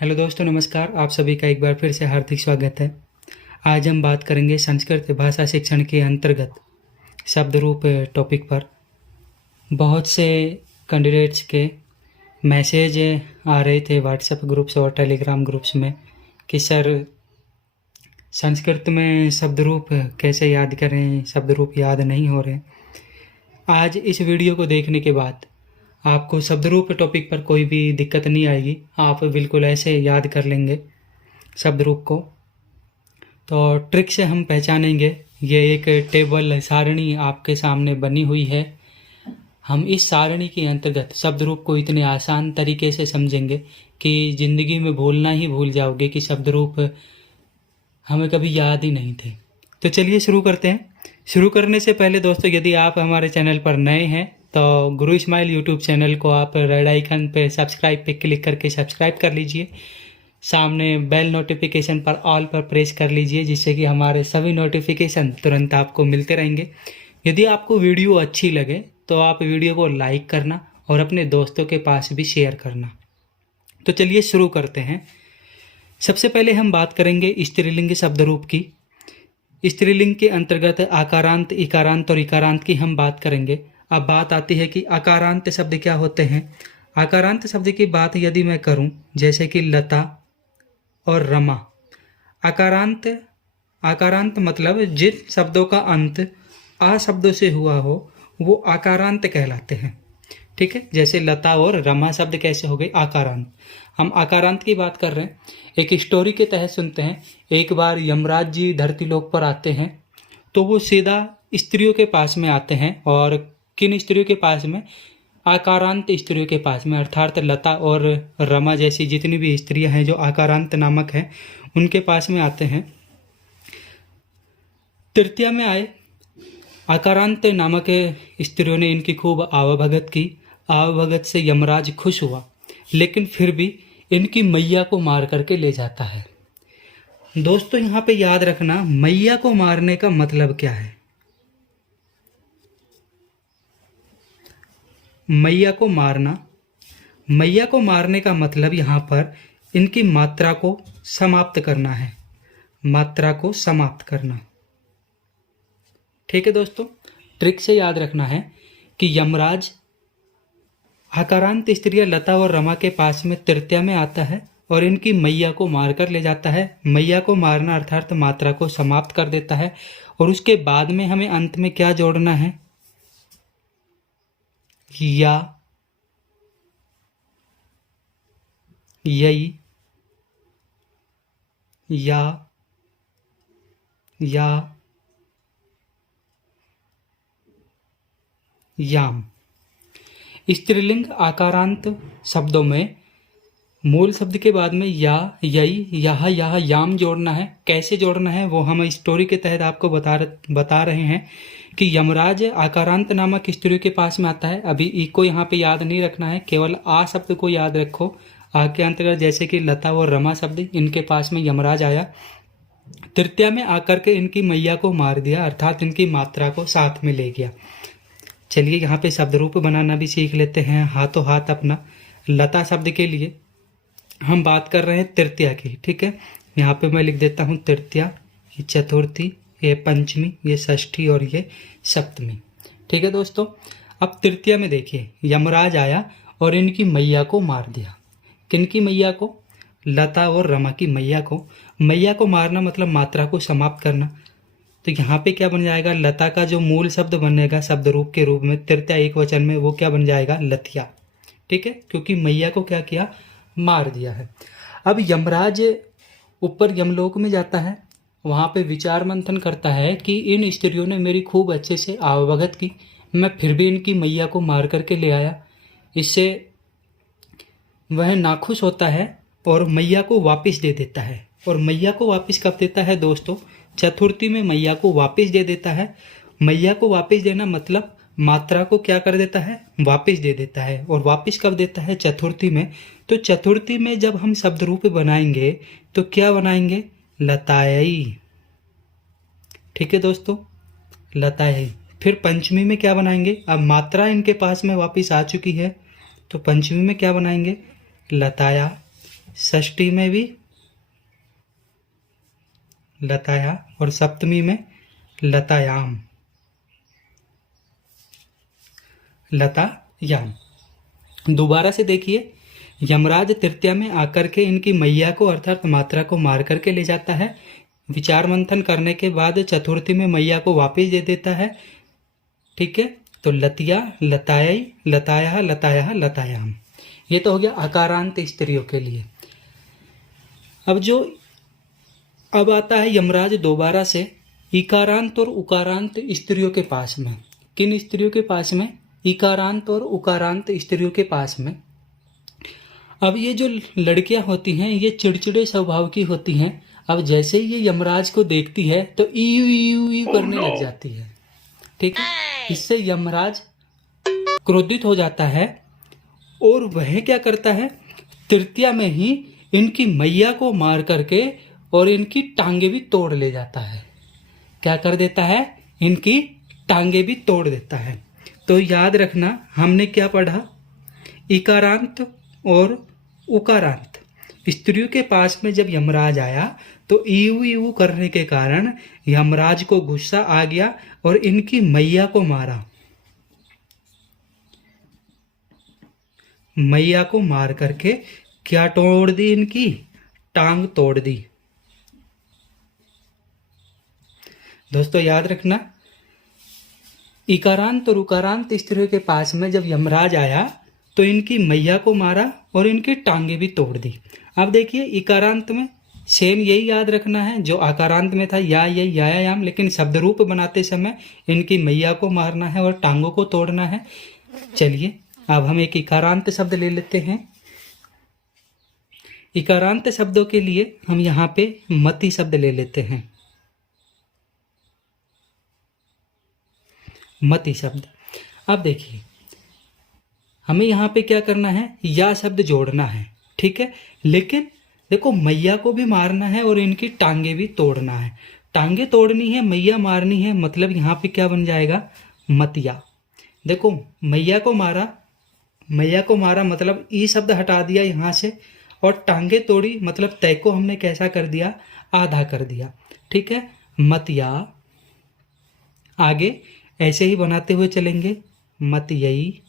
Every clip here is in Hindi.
हेलो दोस्तों, नमस्कार। आप सभी का एक बार फिर से हार्दिक स्वागत है। आज हम बात करेंगे संस्कृत भाषा शिक्षण के अंतर्गत शब्द रूप टॉपिक पर। बहुत से कैंडिडेट्स के मैसेज आ रहे थे व्हाट्सएप ग्रुप्स और टेलीग्राम ग्रुप्स में कि सर संस्कृत में शब्द रूप कैसे याद करें, शब्द रूप याद नहीं हो रहे। आज इस वीडियो को देखने के बाद आपको शब्द रूप टॉपिक पर कोई भी दिक्कत नहीं आएगी। आप बिल्कुल ऐसे याद कर लेंगे शब्द रूप को। तो ट्रिक से हम पहचानेंगे। ये एक टेबल सारणी आपके सामने बनी हुई है। हम इस सारणी के अंतर्गत शब्द रूप को इतने आसान तरीके से समझेंगे कि ज़िंदगी में भूलना ही भूल जाओगे कि शब्द रूप हमें कभी याद ही नहीं थे। तो चलिए शुरू करते हैं। शुरू करने से पहले दोस्तों, यदि आप हमारे चैनल पर नए हैं तो गुरु इस्माइल यूट्यूब चैनल को आप रेड आइकन पे सब्सक्राइब पे क्लिक करके सब्सक्राइब कर लीजिए। सामने बेल नोटिफिकेशन पर ऑल पर प्रेस कर लीजिए, जिससे कि हमारे सभी नोटिफिकेशन तुरंत आपको मिलते रहेंगे। यदि आपको वीडियो अच्छी लगे तो आप वीडियो को लाइक करना और अपने दोस्तों के पास भी शेयर करना। तो चलिए शुरू करते हैं। सबसे पहले हम बात करेंगे स्त्रीलिंग शब्द रूप की। स्त्रीलिंग के अंतर्गत आकारांत, इकारांत और इकारांत की हम बात करेंगे। अब बात आती है कि आकारांत शब्द क्या होते हैं। आकारांत शब्द की बात यदि मैं करूं, जैसे कि लता और रमा। आकारांत मतलब जिन शब्दों का अंत आ शब्दों से हुआ हो वो आकारांत कहलाते हैं। ठीक है, जैसे लता और रमा शब्द कैसे हो गए, आकारांत। हम आकारांत की बात कर रहे हैं। एक स्टोरी के तहत सुनते हैं। एक बार यमराज जी धरती लोक पर आते हैं तो वो सीधा स्त्रियों के पास में आते हैं। और किन स्त्रियों के पास में? आकारांत स्त्रियों के पास में, अर्थात लता और रमा जैसी जितनी भी स्त्रियां हैं जो आकारांत नामक हैं उनके पास में आते हैं। तृतीया में आए आकारांत नामक स्त्रियों ने इनकी खूब आवभगत की। आवभगत से यमराज खुश हुआ, लेकिन फिर भी इनकी मैया को मार करके ले जाता है। दोस्तों यहाँ पे याद रखना, मैया को मारने का मतलब क्या है। मैया को मारने का मतलब यहाँ पर इनकी मात्रा को समाप्त करना है। मात्रा को समाप्त करना। ठीक है दोस्तों, ट्रिक से याद रखना है कि यमराज आकारांत स्त्रियां लता और रमा के पास में तृतीया में आता है और इनकी मैया को मार कर ले जाता है। मैया को मारना अर्थात मात्रा को समाप्त कर देता है। और उसके बाद में हमें अंत में क्या जोड़ना है? या, यई, या, याम। स्त्रीलिंग आकारांत शब्दों में मूल शब्द के बाद में या, यई, यहाँ, याम जोड़ना है। कैसे जोड़ना है वो हम स्टोरी के तहत आपको बता रहे हैं कि यमराज आकारांत नामक स्त्रियों के पास में आता है। अभी ई को यहाँ पे याद नहीं रखना है, केवल आ शब्द को याद रखो। आ के अंतर्गत जैसे कि लता और रमा शब्द, इनके पास में यमराज आया। तृतीया में आकर के इनकी मैया को मार दिया, अर्थात इनकी मात्रा को साथ में ले गया। चलिए यहाँ पे शब्द रूप बनाना भी सीख लेते हैं, हाथों हाथ अपना। लता शब्द के लिए हम बात कर रहे हैं तृतीया की। ठीक है, यहाँ पे मैं लिख देता हूँ तृतीया, ये चतुर्थी, ये पंचमी, ये षष्ठी और ये सप्तमी। ठीक है दोस्तों, अब तृतीया में देखिए यमराज आया और इनकी मैया को मार दिया। किनकी मैया को? लता और रमा की मैया को। मैया को मारना मतलब मात्रा को समाप्त करना। तो यहाँ पे क्या बन जाएगा? लता का जो मूल शब्द बनेगा शब्द रूप के रूप में तृतीया एक वचन में, वो क्या बन जाएगा? लतिया। ठीक है, क्योंकि मैया को क्या किया? मार दिया है। अब यमराज ऊपर यमलोक में जाता है, वहाँ पे विचार मंथन करता है कि इन स्त्रियों ने मेरी खूब अच्छे से आवभगत की, मैं फिर भी इनकी मैया को मार करके ले आया। इससे वह नाखुश होता है और मैया को वापस दे देता है। और मैया को वापस कब देता है दोस्तों? चतुर्थी में मैया को वापस दे देता है। मैया को वापस देना मतलब मात्रा को क्या कर देता है? वापस दे देता है। और वापस कब देता है? चतुर्थी में। तो चतुर्थी में जब हम शब्द रूप बनाएंगे तो क्या बनाएंगे? लतायई। ठीक है दोस्तों, लतायई। फिर पंचमी में क्या बनाएंगे? अब मात्रा इनके पास में वापस आ चुकी है तो पंचमी में क्या बनाएंगे, लताया। षष्ठी में भी लताया और सप्तमी में लतायाम, लतायाम। दोबारा से देखिए, यमराज तृतीया में आकर के इनकी मैया को अर्थात मात्रा को मार करके ले जाता है। विचार मंथन करने के बाद चतुर्थी में मैया को वापस दे देता है। ठीक है, तो लतिया, लताई, लताया, लताया, लतायाम। ये तो हो गया आकारांत स्त्रियों के लिए। अब आता है यमराज दोबारा से इकारांत और उकारांत स्त्रियों के पास में। किन स्त्रियों के पास में, इकारांत और उकारांत स्त्रियों के पास में। अब ये जो लड़कियां होती हैं ये चिड़चिड़े स्वभाव की होती हैं। अब जैसे ही ये यमराज को देखती है तो ईयू ईयू ईयू करने लग जाती है। ठीक है, इससे यमराज क्रोधित हो जाता है और वह क्या करता है, तृतीया में ही इनकी मैया को मार करके और इनकी टांगे भी तोड़ ले जाता है। क्या कर देता है, इनकी टांगे भी तोड़ देता है। तो याद रखना हमने क्या पढ़ा, इकारांत और उकारांत स्त्रियों के पास में जब यमराज आया तो ईऊ ईऊ करने के कारण यमराज को गुस्सा आ गया और इनकी मैया को मारा। मैया को मार करके क्या तोड़ दी, इनकी टांग तोड़ दी। दोस्तों याद रखना, इकारांत और उकारांत स्त्रियों के पास में जब यमराज आया तो इनकी मैया को मारा और इनकी टांगे भी तोड़ दी। अब देखिए, इकारांत में सेम यही याद रखना है जो आकारांत में था, या यायाम, लेकिन शब्द रूप बनाते समय इनकी मैया को मारना है और टांगों को तोड़ना है। चलिए अब हम एक इकारांत शब्द ले लेते हैं। इकारांत शब्दों के लिए हम यहाँ पे मति शब्द ले लेते हैं। मति शब्द। अब देखिए, हमें यहाँ पे क्या करना है, या शब्द जोड़ना है। ठीक है, लेकिन देखो मैया को भी मारना है और इनकी टांगे भी तोड़ना है। टांगे तोड़नी है, मैया मारनी है, मतलब यहाँ पे क्या बन जाएगा, मतिया। देखो मैया को मारा मतलब ई शब्द हटा दिया यहाँ से, और टांगे तोड़ी मतलब तय को हमने कैसा कर दिया, आधा कर दिया। ठीक है, मतिया। आगे ऐसे ही बनाते हुए चलेंगे, मतियई,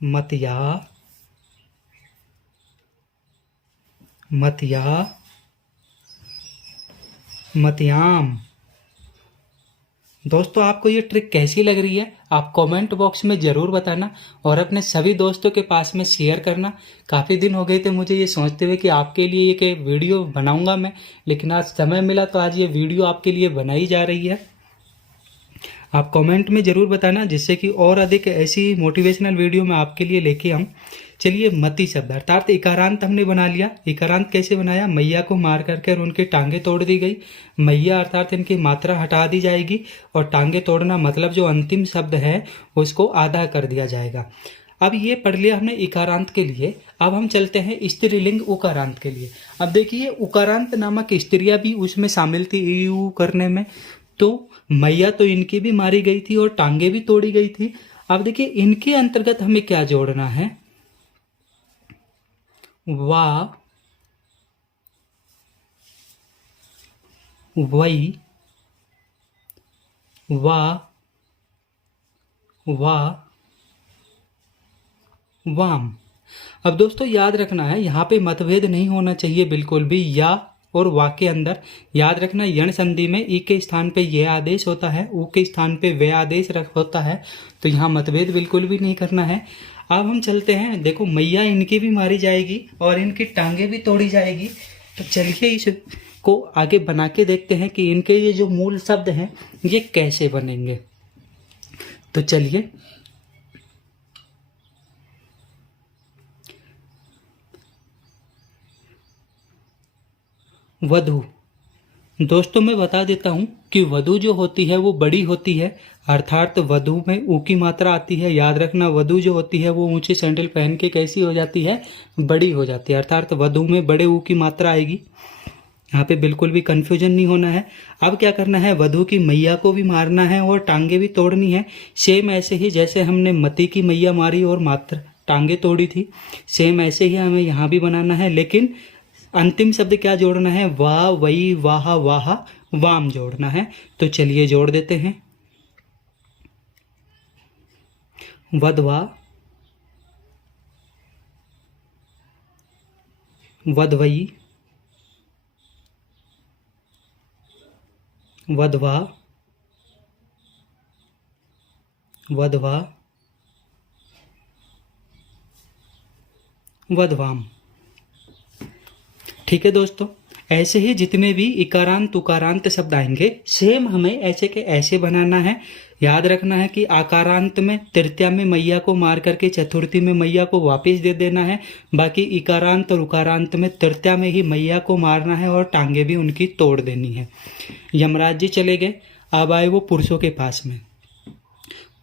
मतिया, मतिया, मतियाम। दोस्तों आपको ये ट्रिक कैसी लग रही है आप कमेंट बॉक्स में ज़रूर बताना और अपने सभी दोस्तों के पास में शेयर करना। काफ़ी दिन हो गए थे मुझे ये सोचते हुए कि आपके लिए एक वीडियो बनाऊंगा मैं, लेकिन आज समय मिला तो आज ये वीडियो आपके लिए बनाई जा रही है। आप कमेंट में ज़रूर बताना जिससे कि और अधिक ऐसी मोटिवेशनल वीडियो मैं आपके लिए लेके आऊँ। चलिए, मति शब्द अर्थात इकारांत हमने बना लिया। इकारांत कैसे बनाया, मैया को मार करके और उनकी टांगे तोड़ दी गई। मैया अर्थात इनकी मात्रा हटा दी जाएगी और टांगे तोड़ना मतलब जो अंतिम शब्द है उसको आधा कर दिया जाएगा। अब ये पढ़ लिया हमने इकारांत के लिए। अब हम चलते हैं स्त्रीलिंग उकारांत के लिए। अब देखिए, उकारांत नामक स्त्रियां भी उसमें शामिल थी यू करने में। तो मैया तो इनकी भी मारी गई थी और टांगे भी तोड़ी गई थी। अब देखिए, इनके अंतर्गत हमें क्या जोड़ना है, वा, वई, वा, वाम। अब दोस्तों याद रखना है, यहाँ पे मतभेद नहीं होना चाहिए बिल्कुल भी। या और वा के अंदर याद रखना, यण संधि में ई के स्थान पे ये आदेश होता है, ऊ के स्थान पे वे आदेश होता है, तो यहाँ मतभेद बिल्कुल भी नहीं करना है। अब हम चलते हैं, देखो मैया इनकी भी मारी जाएगी और इनकी टांगे भी तोड़ी जाएगी। तो चलिए इसको आगे बना के देखते हैं कि इनके ये जो मूल शब्द हैं ये कैसे बनेंगे। तो चलिए, वधू। दोस्तों मैं बता देता हूँ कि वधू जो होती है वो बड़ी होती है, अर्थात वधू में ऊ की मात्रा आती है। याद रखना, वधू जो होती है वो ऊंचे सैंडल पहन के कैसी हो जाती है, बड़ी हो जाती है, अर्थात वधू में बड़े ऊ की मात्रा आएगी। यहाँ पे बिल्कुल भी कंफ्यूजन नहीं होना है। अब क्या करना है, वधू की मैया को भी मारना है और टांगे भी तोड़नी है। सेम ऐसे ही जैसे हमने मती की मैया मारी और मात्र टांगे तोड़ी थी, सेम ऐसे ही हमें यहाँ भी बनाना है। लेकिन अंतिम शब्द क्या जोड़ना है, वाह वही वाह वाह वाम जोड़ना है। तो चलिए जोड़ देते हैं। वधवा वधवई वधवा वधवा वधवाम। ठीक है दोस्तों, ऐसे ही जितने भी इकारांत उकारांत शब्द आएंगे सेम हमें ऐसे के ऐसे बनाना है। याद रखना है कि आकारांत में तृतीया में मैया को मार करके चतुर्थी में मैया को वापस दे देना है। बाकी इकारांत और उकारांत में तृतीया में ही मैया को मारना है और टांगे भी उनकी तोड़ देनी है। यमराज जी चले गए, अब आए वो पुरुषों के पास में।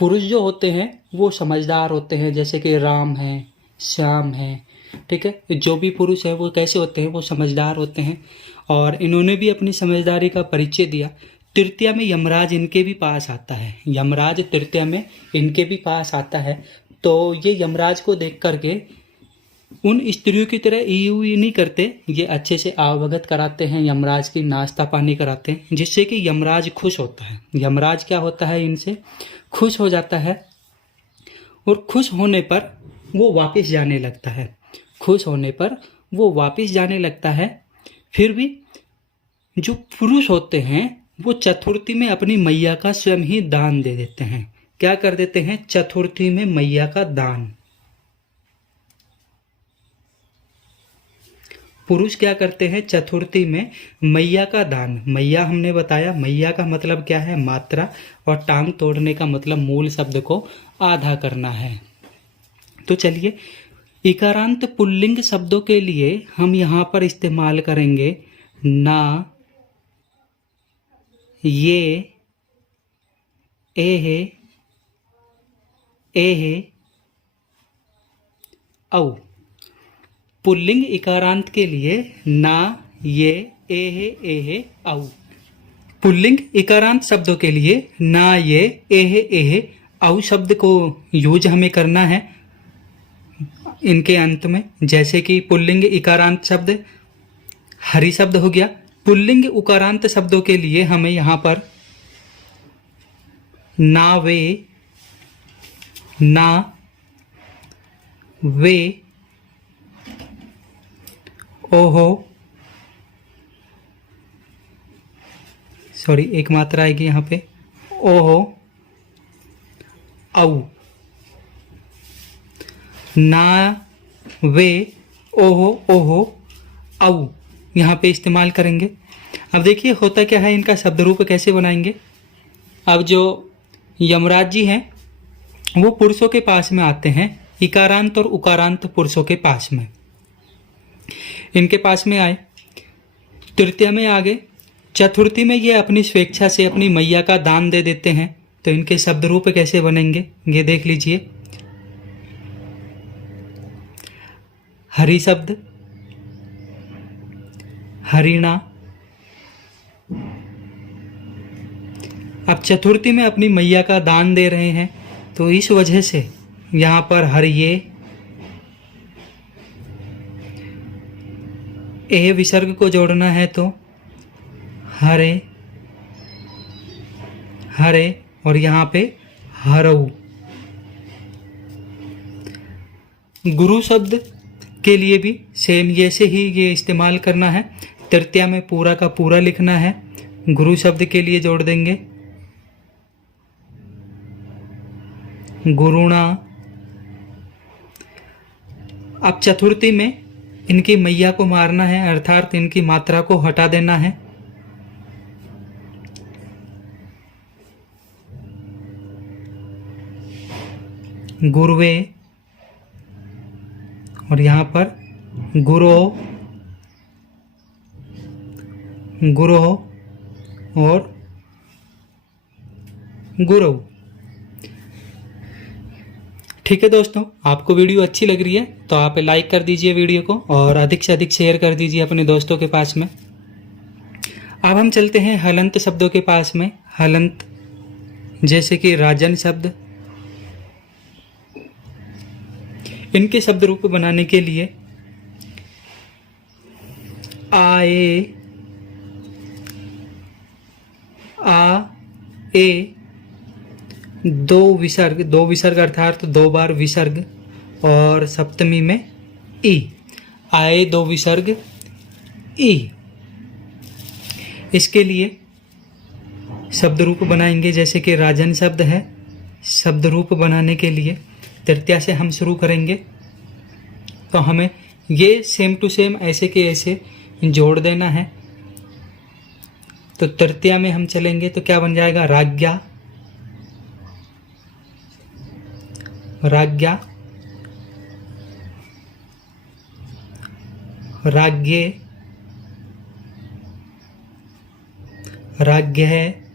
पुरुष जो होते हैं वो समझदार होते हैं, जैसे कि राम है, श्याम है। ठीक है, जो भी पुरुष है वो कैसे होते हैं, वो समझदार होते हैं और इन्होंने भी अपनी समझदारी का परिचय दिया। तृतीया में यमराज इनके भी पास आता है, यमराज तृतीया में इनके भी पास आता है। तो ये यमराज को देख करके उन स्त्रियों की तरह ईयू नहीं करते, ये अच्छे से अवगत कराते हैं, यमराज की नाश्ता पानी कराते हैं, जिससे कि यमराज खुश होता है। यमराज क्या होता है, इनसे खुश हो जाता है और खुश होने पर वो वापस जाने लगता है। खुश होने पर वो वापस जाने लगता है। फिर भी जो पुरुष होते हैं वो चतुर्थी में अपनी मैया का स्वयं ही दान दे देते हैं। क्या कर देते हैं, चतुर्थी में मैया का दान। पुरुष क्या करते हैं, चतुर्थी में मैया का दान। मैया हमने बताया, मैया का मतलब क्या है, मात्रा, और टांग तोड़ने का मतलब मूल शब्द को आधा करना है। तो चलिए, इकारांत पुल्लिंग शब्दों के लिए हम यहाँ पर इस्तेमाल करेंगे ना, ये, एहे, एहे, औ। पुल्लिंग इकारांत के लिए ना, ये, एहे, एहे, औ। पुल्लिंग इकारांत शब्दों के लिए ना, ये, एहे, एहे, औ शब्द को यूज हमें करना है इनके अंत में। जैसे कि पुल्लिंग इकारांत शब्द हरि शब्द हो गया। पुल्लिंग उकारांत शब्दों के लिए हमें यहाँ पर ना वे, ना वे, ओहो, सॉरी एक मात्रा आएगी यहाँ पे, ओहो, औ। ना वे, ओहो, ओहो, औ यहाँ पे इस्तेमाल करेंगे। अब देखिए होता क्या है, इनका शब्द रूप कैसे बनाएंगे। अब जो यमराज जी हैं वो पुरुषों के पास में आते हैं, इकारांत और उकारांत पुरुषों के पास में। इनके पास में आए, तृतीया में आ गए, चतुर्थी में ये अपनी स्वेच्छा से अपनी मैया का दान दे देते हैं। तो इनके शब्द रूप कैसे बनेंगे ये देख लीजिए। हरि शब्द, हरिणा। अब चतुर्थी में अपनी मैया का दान दे रहे हैं, तो इस वजह से यहाँ पर हरिये, ए विसर्ग को जोड़ना है तो हरे, हरे, और यहाँ पे हरऊ। गुरु शब्द के लिए भी सेम जैसे ही ये इस्तेमाल करना है। तृतीया में पूरा का पूरा लिखना है, गुरु शब्द के लिए जोड़ देंगे गुरुणा। अब चतुर्थी में इनकी मैया को मारना है, अर्थात इनकी मात्रा को हटा देना है। गुरुवे, और यहाँ पर गुरो, गुरो और गुरु। ठीक है दोस्तों, आपको वीडियो अच्छी लग रही है तो आप लाइक कर दीजिए वीडियो को और अधिक से अधिक शेयर कर दीजिए अपने दोस्तों के पास में। अब हम चलते हैं हलंत शब्दों के पास में। हलंत जैसे कि राजन शब्द, इनके शब्द रूप बनाने के लिए आए, आ, ए, दो विसर्ग अर्थात 2 बार विसर्ग और सप्तमी में ई। आए 2 विसर्ग ई। इसके लिए शब्द रूप बनाएंगे। जैसे कि राजन शब्द है, शब्द रूप बनाने के लिए तृतीया से हम शुरू करेंगे, तो हमें ये सेम टू सेम ऐसे के ऐसे जोड़ देना है। तो तृतीया में हम चलेंगे तो क्या बन जाएगा? राज्ञा, राज्ञा, राज्ञे, राज्ञ है।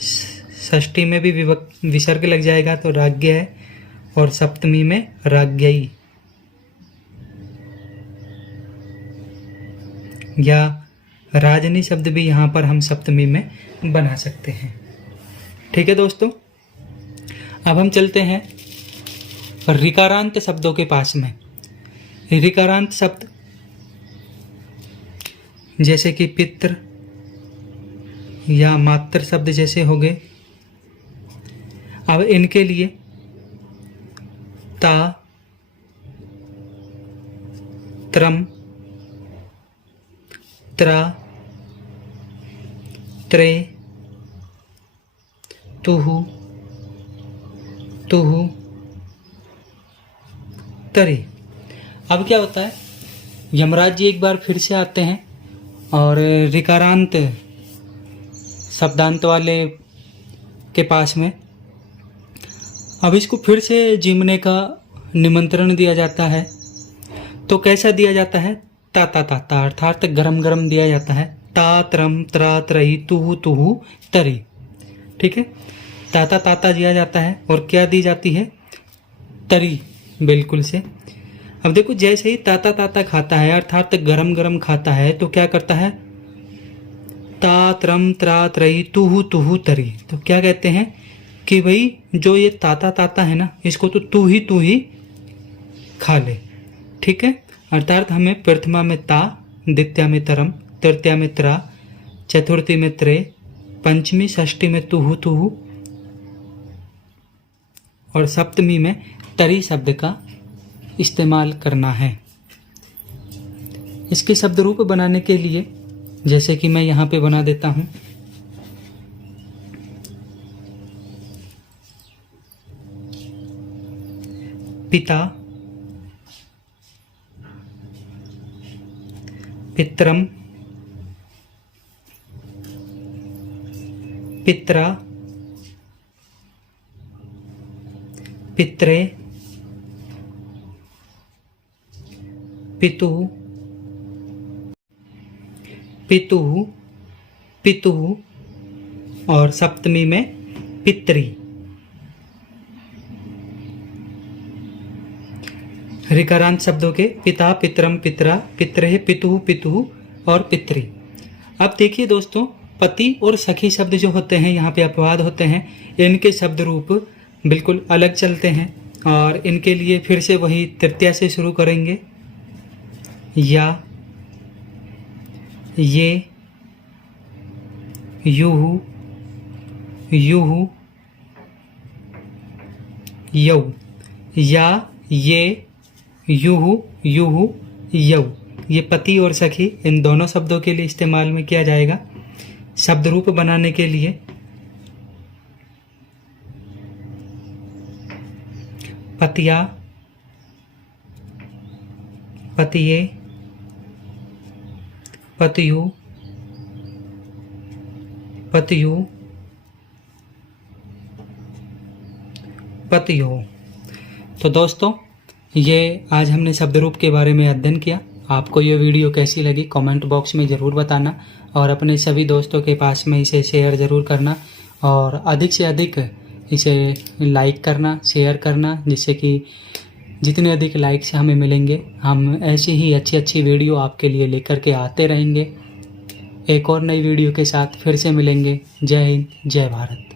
षष्ठी में भी विसर्ग लग जाएगा तो राज्ञ है, और सप्तमी में राज्ञई, या राजनी शब्द भी यहाँ पर हम सप्तमी में बना सकते हैं। ठीक है दोस्तों, अब हम चलते हैं ऋकारांत शब्दों के पास में। ऋकारांत शब्द जैसे कि पितृ या मातृ शब्द जैसे हो गए। अब इनके लिए ता, त्रम, त्रा, त्रे, तुहु, तुहु, तरी। अब क्या होता है, यमराज जी एक बार फिर से आते हैं और ऋकारांत शब्दांत वाले के पास में। अब इसको फिर से जीमने का निमंत्रण दिया जाता है। तो कैसा दिया जाता है? ता ता ता ता अर्थात गरम गरम दिया जाता है। ता त्रम त्रा त्रही तुहु तुहु तरी। ठीक है, ताता ताता दिया जाता है और क्या दी जाती है? तरी, बिल्कुल से। अब देखो, जैसे ही ताता ताता खाता है अर्थात गरम गरम खाता है तो क्या करता है? ता त्रम त्रा त्रही तुहु तुहु तरी। तो क्या कहते हैं कि भाई जो ये ताता ताता है ना, इसको तो तू ही खा ले। ठीक है, अर्थात हमें प्रथमा में ता, द्वितीया में तरम, तृतीया में त्रा, चतुर्थी में त्रे, पंचमी षष्ठी में तुहु तुहु और सप्तमी में तरी शब्द का इस्तेमाल करना है। इसके शब्द रूप बनाने के लिए जैसे कि मैं यहाँ पे बना देता हूँ। पिता, पित्रम, पित्रा, पित्रे, पितु, पितु, पितु और सप्तमी में पितरी। ऋकारांत शब्दों के पिता, पितरम, पितरा, पितरे, पितु, पितु और पितरी। अब देखिए दोस्तों, पति और सखी शब्द जो होते हैं, यहाँ पे अपवाद होते हैं, इनके शब्द रूप बिल्कुल अलग चलते हैं और इनके लिए फिर से वही तृतीया से शुरू करेंगे। या, ये, युहु, युहु, यौ। या, ये, युहु, युहु, यौ, ये पति और सखी इन दोनों शब्दों के लिए इस्तेमाल में किया जाएगा। शब्द रूप बनाने के लिए पतिया, पतिये, पतियु, पतियु, पतियो। तो दोस्तों, ये आज हमने शब्द रूप के बारे में अध्ययन किया। आपको ये वीडियो कैसी लगी कमेंट बॉक्स में ज़रूर बताना और अपने सभी दोस्तों के पास में इसे शेयर ज़रूर करना और अधिक से अधिक इसे लाइक करना, शेयर करना, जिससे कि जितने अधिक लाइक्स हमें मिलेंगे हम ऐसी ही अच्छी अच्छी वीडियो आपके लिए लेकर के आते रहेंगे। एक और नई वीडियो के साथ फिर से मिलेंगे। जय हिंद, जय भारत।